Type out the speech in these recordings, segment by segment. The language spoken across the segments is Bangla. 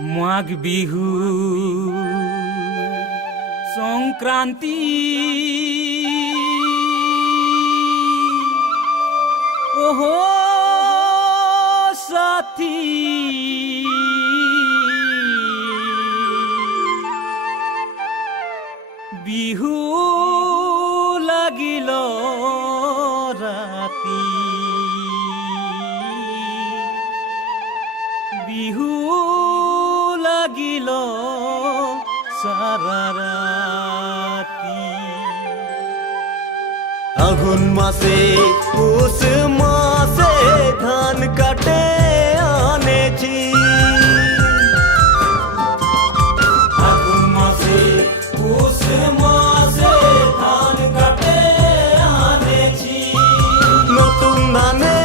মাঘ বিহু সংক্রান্তি ওহো সাথী বিহু লাগিল রাতি বিহু লাগিল সারা রাতি আঘুন মাসে পুষ মাসে ধান কাটে আনেছি আঘুন মাসে পুষ মাসে ধান কাটে আনেছি নতুন ধানে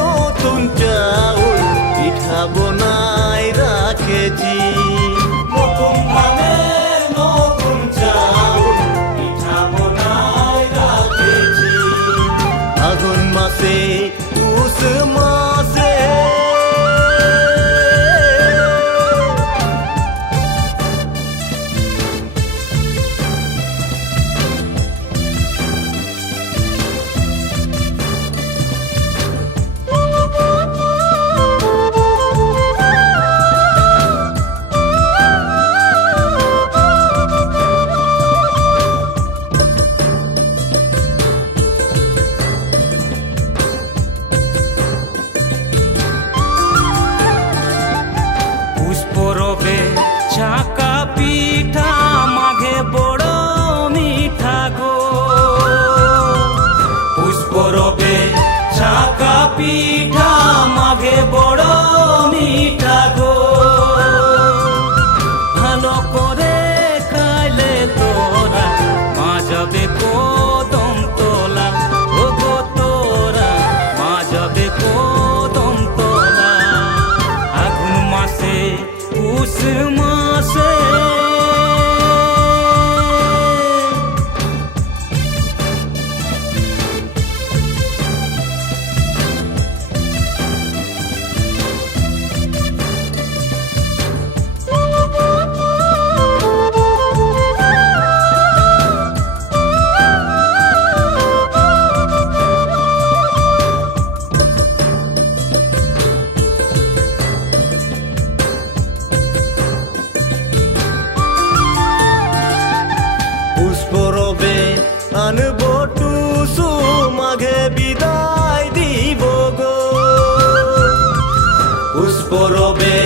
নতুন চাউল পিঠা বনাই রাখেছি নতুন ধানে নতুন চাউল পিঠা বনাই রাখেছি আঘুন মাসে পুষ মাসে পুষ্পরবে ছাকা পিঠা মাঘে বড় মিঠা গো পুষ্পরবে ছাকা পিঠা মাঘে বড় মিঠা গো ভালো করে খাইলে তোরা মাঝবে কদম তোলা ও গো তোরা মাঝবে কদম তোলা আগুন মাসে পুষ মাসে পুষ্পরবে আনব টুসু মাঘে বিদায় দিব গো পুষ্পরবে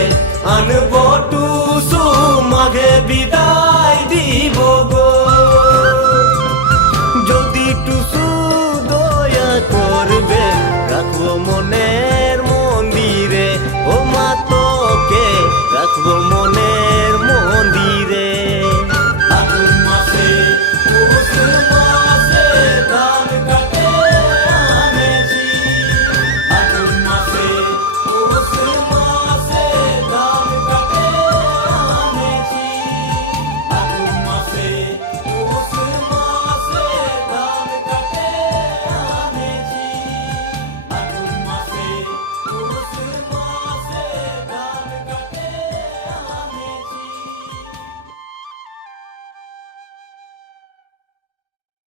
আনব টুসু মাঘে বিদায়